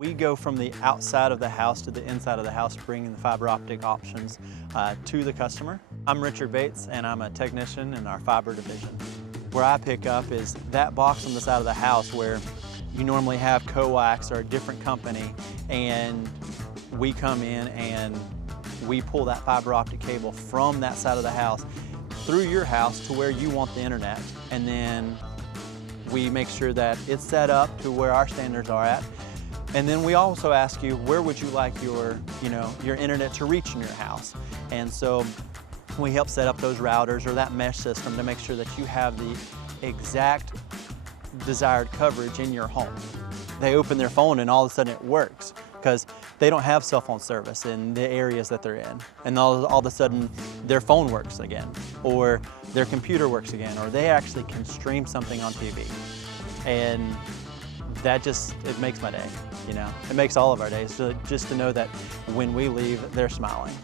We go from the outside of the house to the inside of the house, bringing the fiber optic options to the customer. I'm Richard Bates, and I'm a technician in our fiber division. Where I pick up is that box on the side of the house where you normally have coax or a different company, and we come in and we pull that fiber optic cable from that side of the house through your house to where you want the internet. And then we make sure that it's set up to where our standards are at. And then we also ask you, where would you like your internet to reach in your house? And so we help set up those routers or that mesh system to make sure that you have the exact desired coverage in your home. They open their phone and all of a sudden it works because they don't have cell phone service in the areas that they're in. And all of a sudden their phone works again, or their computer works again, or they actually can stream something on TV. And that it makes my day, you know. It makes all of our days, so just to know that when we leave, they're smiling.